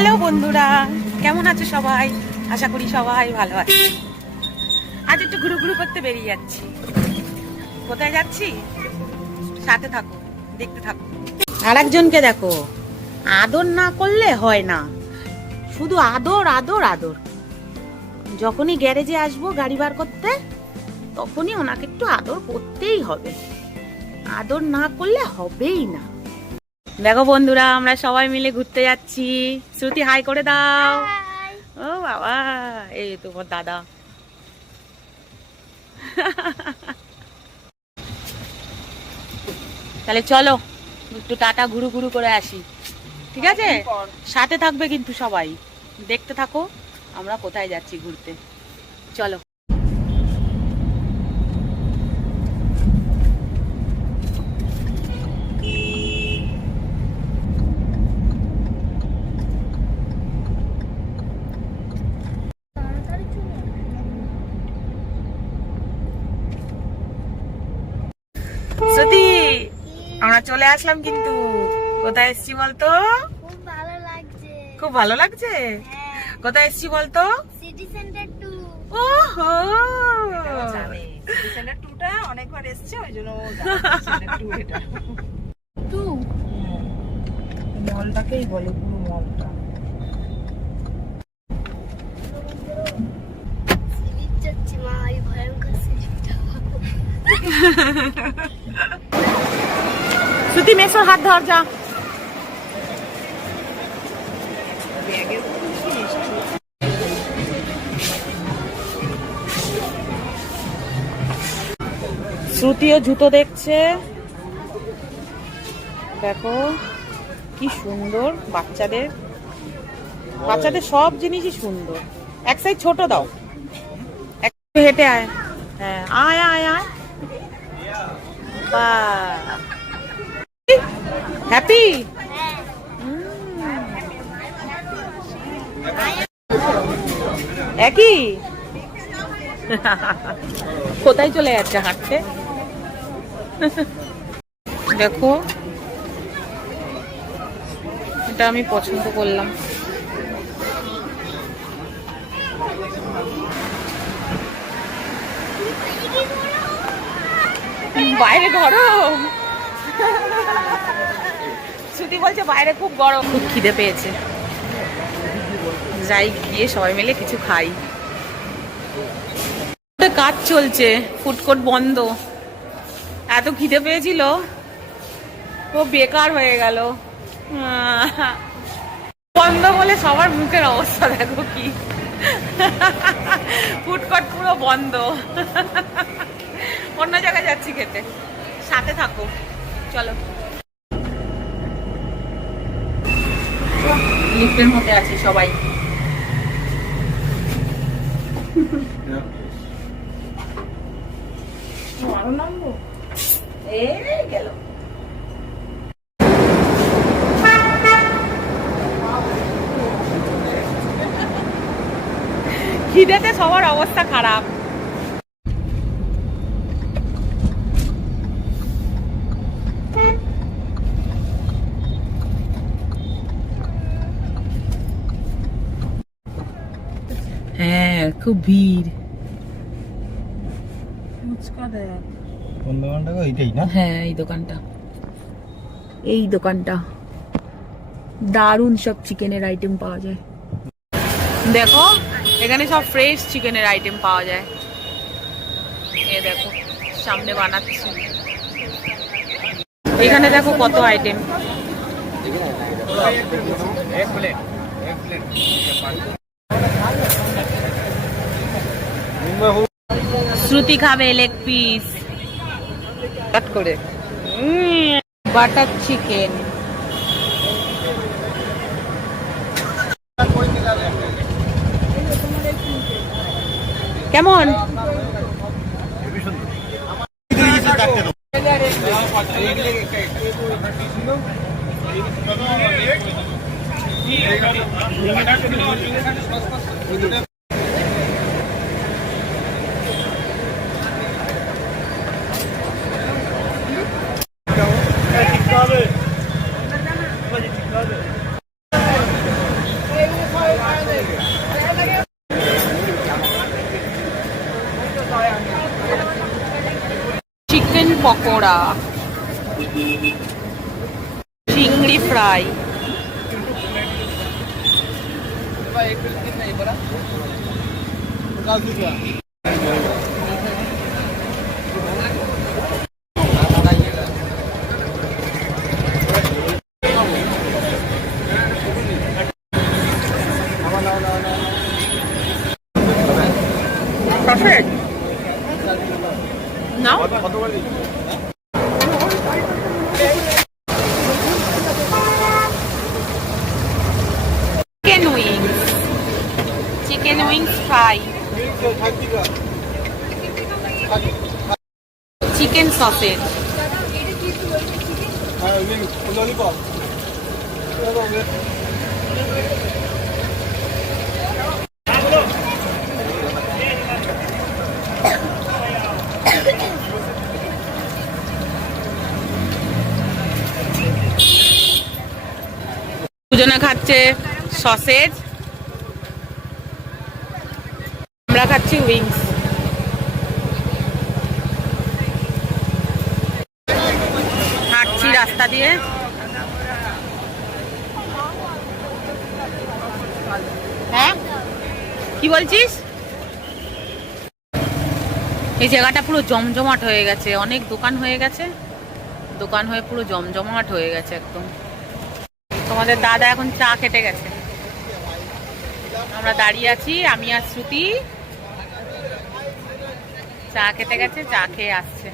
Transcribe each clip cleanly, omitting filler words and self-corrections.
Hello বন্ধুরা, কেমন আছো সবাই? আশা করি সবাই ভালো আছে। আজ একটু ঘুরু ঘুরু করতে বেরিয়ে যাচ্ছি। কোথায় যাচ্ছি সাথে থাকো, দেখতে থাকো। আর একজনকে দেখো, আদর না করলে হয় না, শুধু আদর আদর আদর। যখনই গ্যারেজে আসবো গাড়ি বার করতে, তখনই ওনাকে একটু আদর করতেই হবে। আদর না করলে হবেই না। দেখো বন্ধুরা, আমরা সবাই মিলে ঘুরতে যাচ্ছি। শ্রুতি হাই করে দাও। ও বাবা, এই তোমার দাদা। তাহলে চলো একটু টাটা ঘুরু ঘুরু করে আসি, ঠিক আছে? সাথে থাকবে কিন্তু সবাই, দেখতে থাকো আমরা কোথায় যাচ্ছি ঘুরতে। চলো। সত্যি আমরা চলে আসলাম কিন্তু। কোথায় এসছি বলতো? খুব ভালো লাগছে। খুব ভালো লাগছে। কোথায় এসছি বলতো? City centre 2। ওহো, জানে সিটি সেন্টার 2টা অনেকবার এসেছে, ওই জন্য সিটি সেন্টার 2 এটা 2 মলটাকেই বলে পুরো মলটা। সিরিজ যাচ্ছে মা, এই ভয়ঙ্কর সিরিজটা। শ্রুতি মেসোর হাত ধর যা। ব্যাগের মধ্যে কি মিষ্টি। শ্রুতিও জুতো দেখছে। দেখো কি সুন্দর, বাচ্চাদের সব জিনিসই সুন্দর। এক সাইজ ছোট দাও, একটু হেঁটে আয়। হ্যাঁ, আয় আয় আয়। বাহ, হ্যাপি। একই কোথায় চলে যাচ্ছে হাঁটতে? দেখো, এটা আমি পছন্দ করলাম। বাইরে গরম। শ্রুতি বলছে বাইরে খুব গরম, খুব খিদে পেয়েছে। যাই গিয়ে সবাই মিলে কিছু খাই। কাজ চলছে, ফুড কোর্ট বন্ধ। এত খিদে পেয়েছিল, ও বেকার হয়ে গেল। বন্ধ বলে সবার মুখের অবস্থা দেখো কি। ফুড কোর্ট পুরো বন্ধ। অন্য জায়গায় যাচ্ছি খেতে, সাথে থাকো। চলো, লিফটের মধ্যে আছি সবাই। আরো নামবো। এই গেল। খিদেতে সবার অবস্থা খারাপ। হ্যাঁ, খুব ভিড়। ফুচকা দেখ। কোন দোকানটা গো? এইটাই না? হ্যাঁ, এই দোকানটা, এই দোকানটা দারুণ সব চিকেনের আইটেম পাওয়া যায়। দেখো, এখানে সব ফ্রেশ চিকেনের আইটেম পাওয়া যায়। এ দেখো, সামনে বানাচ্ছে। এখানে দেখো কত আইটেম। শ্রুতি খাবে লেগ পিস কাট করে, বাটার চিকেন। কেমন? পকোড়া, চিংড়ি ফ্রাই, perfect. নাও। Chicken wings, chicken wings fry, chicken sausage, দুজনে খাচ্ছে সসেজ, আমরা খাচ্ছি উইংস। হাঁটছি রাস্তা দিয়ে। হ্যাঁ কি বলছিস? এই জায়গাটা পুরো জমজমাট হয়ে গেছে, অনেক দোকান হয়ে গেছে, দোকান হয়ে পুরো জমজমাট হয়ে গেছে একদম। তোমাদের দাদা এখন চা খেতে গেছে, আমরা দাঁড়িয়ে আছি, আমি আর শ্রুতি। চা খেতে গেছে, চা খেয়ে আসছে।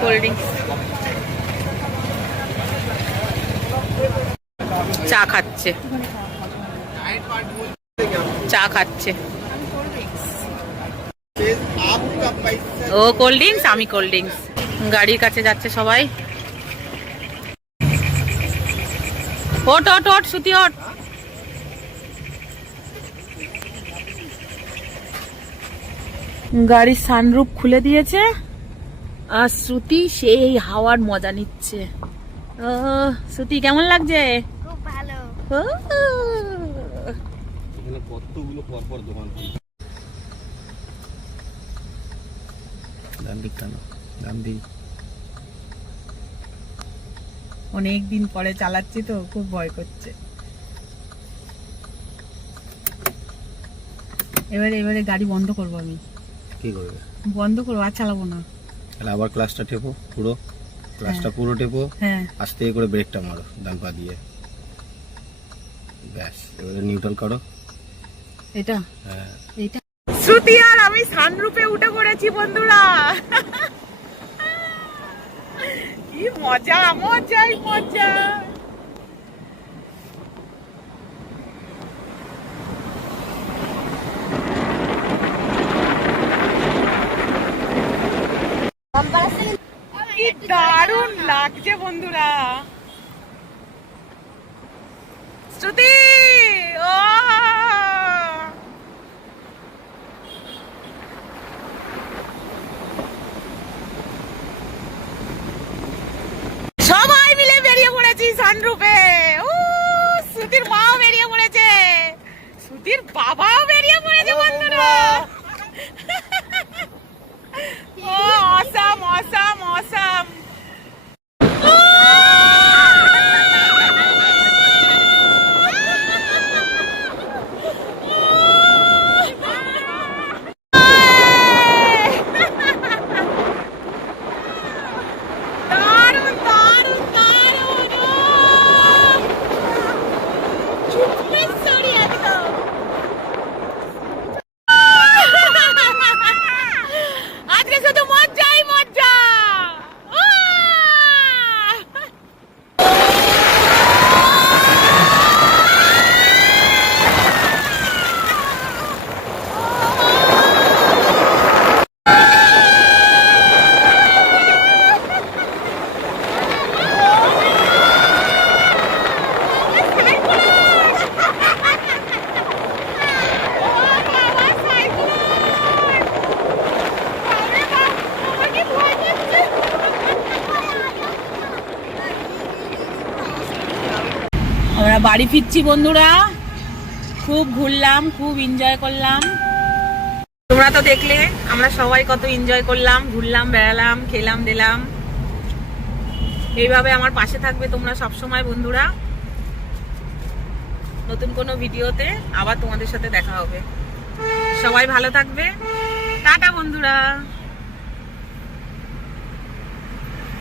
কোল্ড ড্রিঙ্কস, চা খাচ্ছে, চা খাচ্ছে। ও কোল্ড ড্রিঙ্কস, আমি কোল্ড ড্রিঙ্কস। গাড়ির কাছে যাচ্ছে সবাই। ওট ওট ওট শ্রুতি ওট। গাড়ির সানরুফ খুলে দিয়েছে আর শ্রুতি সেই হাওয়ার মজা নিচ্ছে। ও শ্রুতি কেমন লাগছে? খুব ভালো। এখানে কতগুলো পরপর দোকান। ডান দিক কেন? ডান দিক। অনেক দিন পরে চালাচ্ছি তো খুব ভয় করছে। এবারে গাড়ি বন্ধ করবো আমি। কি করবে? বন্ধ করবো, আর চালাবো না। তাহলে আবার ক্লাসটা টেপো, পুরো ক্লাসটা পুরো টেপো, হ্যাঁ আস্তে করে ব্রেকটা মারো ডান পা দিয়ে। ব্যাস, এবারে নিউট্রাল করো। এটা হ্যাঁ, এটা। শ্রুতি আর আমি সানরুফে উঠে পড়েছি বন্ধুরা। কি মজা, মজাই মজা। কি দারুণ লাগছে বন্ধুরা। শ্রুতি ও সবাই মিলে বেরিয়ে পড়েছি সানরুফে। ও শ্রুতির মাও বেরিয়ে পড়েছে, শ্রুতির বাবাও বেরিয়ে পড়েছে বন্ধুরা। ও অসাম অসাম অসাম। দারুণ দারুণ দারুণ। আজকে শুধু মজাই মজা। আমরা বাড়ি ফিরছি বন্ধুরা, খুব ঘুরলাম, খুব এনজয় করলাম। তোমরা তো দেখলে আমরা সবাই কত এনজয় করলাম, ঘুরলাম, বেড়ালাম, খেলাম দিলাম। এইভাবে আমার পাশে থাকবে তোমরা সব সময় বন্ধুরা। নতুন কোনো ভিডিওতে আবার তোমাদের সাথে দেখা হবে। সবাই ভালো থাকবে। টাটা বন্ধুরা।